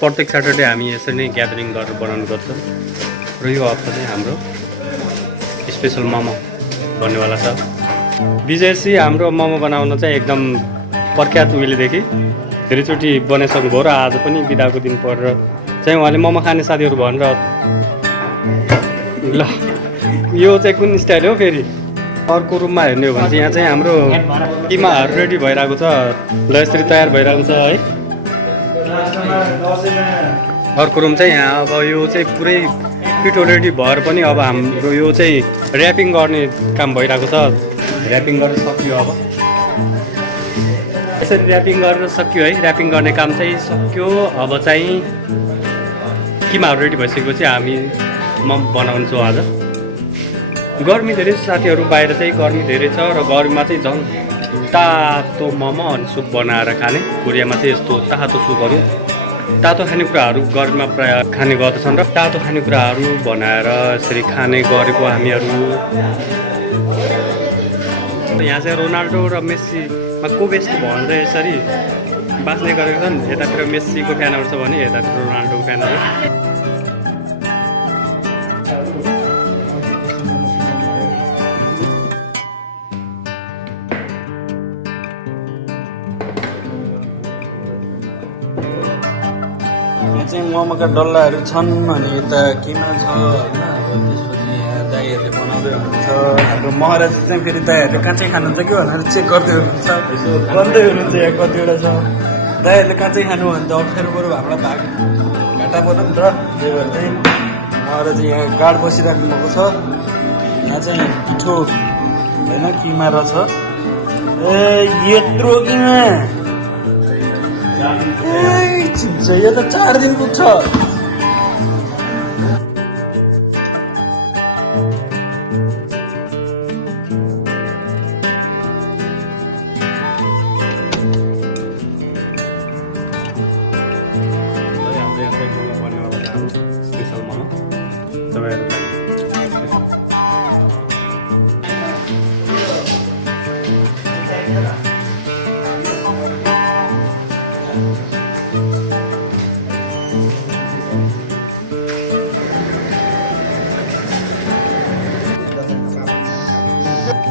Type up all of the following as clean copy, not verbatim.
प्रत्येक सैटरडे हामी यसरी नै ग्यादरिङ गरेर बनाउने गर्छौँ र यो हप्ता चाहिँ हाम्रो स्पेसल मोमो बन्नेवाला छ। विजयसी हाम्रो मोमो बनाउन चाहिँ एकदम प्रख्यात उहिलेदेखि धेरैचोटि बनाइसक्नुभयो र आज पनि बिदाको दिन परेर चाहिँ उहाँले मोमो खाने साथीहरू भनेर ल यो चाहिँ कुन स्टाइल हो फेरि अर्को रुममा हेर्ने हो भने चाहिँ यहाँ चाहिँ हाम्रो किमाहरू रेडी भइरहेको छ। ल यसरी तयार भइरहेको छ है। अर्को रुम चाहिँ यहाँ अब यो चाहिँ पुरै पिठो रेडी भएर पनि अब हाम्रो यो चाहिँ ऱ्यापिङ गर्ने काम भइरहेको छ। ऱ्यापिङ गरेर सक्यो अब यसरी ऱ्यापिङ गरेर सक्यो है। ऱ्यापिङ गर्ने काम चाहिँ सक्यो। अब चाहिँ किमाहरू रेडी भइसकेपछि हामी मोमो बनाउँछौँ। आज गर्मी धेरै साथीहरू बाहिर चाहिँ गर्मी धेरै छ र गर्मीमा चाहिँ झन् तातो मोमो अनि सुप बनाएर खाने। कोरियामा चाहिँ यस्तो तातो सुपहरू तातो खानेकुराहरू गर्मीमा प्रायः खाने गर्दछन् र तातो खानेकुराहरू बनाएर यसरी खाने गरेको हामीहरू। यहाँ चाहिँ रोनाल्डो र मेस्सीमा को बेस्ट भनेर यसरी बाँच्ने गरेको छन्। यतातिर मेस्सीको फ्यानहरू छ भने यतातिर रोनाल्डोको फ्यानहरू। चाहिँ मोमोका डल्लाहरू छन् अनि यता किमा छ होइन। अब त्यसपछि यहाँ दाईहरूले बनाउँदै हुनुहुन्छ। हाम्रो महाराज चाहिँ फेरि दाईहरूले काँचै खानुहुन्छ कि भनेर चेक गर्दै हुनुहुन्छ। बन्दै हुनुहुन्छ यहाँ कतिवटा छ। दाईहरूले काँचै खानु भने त अप्ठ्यारो बरु हामीलाई भाग घाटा पर्यो नि त। त्यही भएर चाहिँ महाराज यहाँ गाड बसिराख्नु भएको छ। यहाँ चाहिँ पिठो होइन किमा रहेछ। ए यत्रो किमा यो त 4 दिन पुग्छ।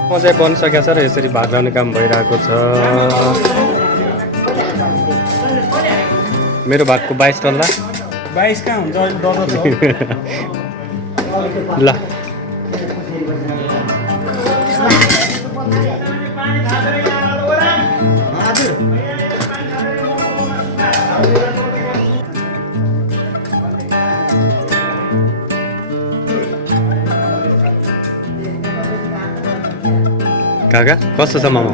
म चाहिँ बनिसकेको छ र यसरी भात ल्याउने काम भइरहेको छ। मेरो भागको 22 डल्ला 22 कहाँ हुन्छ अहिले डलर छ। ल काका कस्तो छ मोमो?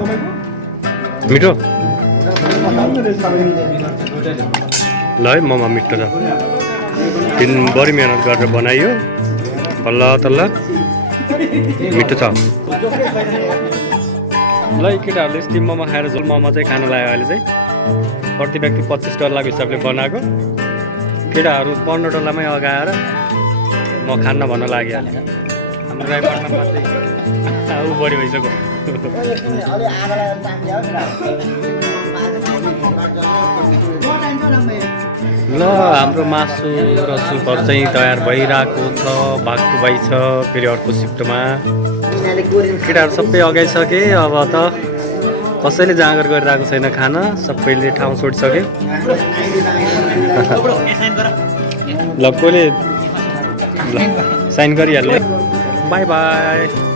मिठो? ल है मोमो मिठो छ। दिनभरि मेहनत गरेर बनाइयो बल्ल तल्ल मिठो छ। ल केटाहरूले स्टिम मोमो खाएर झोल मोमो चाहिँ खान लाग्यो। अहिले चाहिँ प्रति व्यक्ति 25 डल्लाको हिसाबले बनाएको। केटाहरू 15 डल्लामै अगाएर म खान्न भन्न लागिहाल्यो। हाम्रो ड्राइभरमा मात्रै ऊ बढी भइसक्यो। ल हाम्रो मासु र सुपहरू चाहिँ तयार भइरहेको छ। भागको भाइ छ फेरि अर्को सिफ्टमा। केटाहरू सबै अगाइसके। अब त कसैले जाँगर गरिरहेको छैन खाना। सबैले ठाउँ छोडिसके। ल कसले साइन गरिहाल्यो। By by.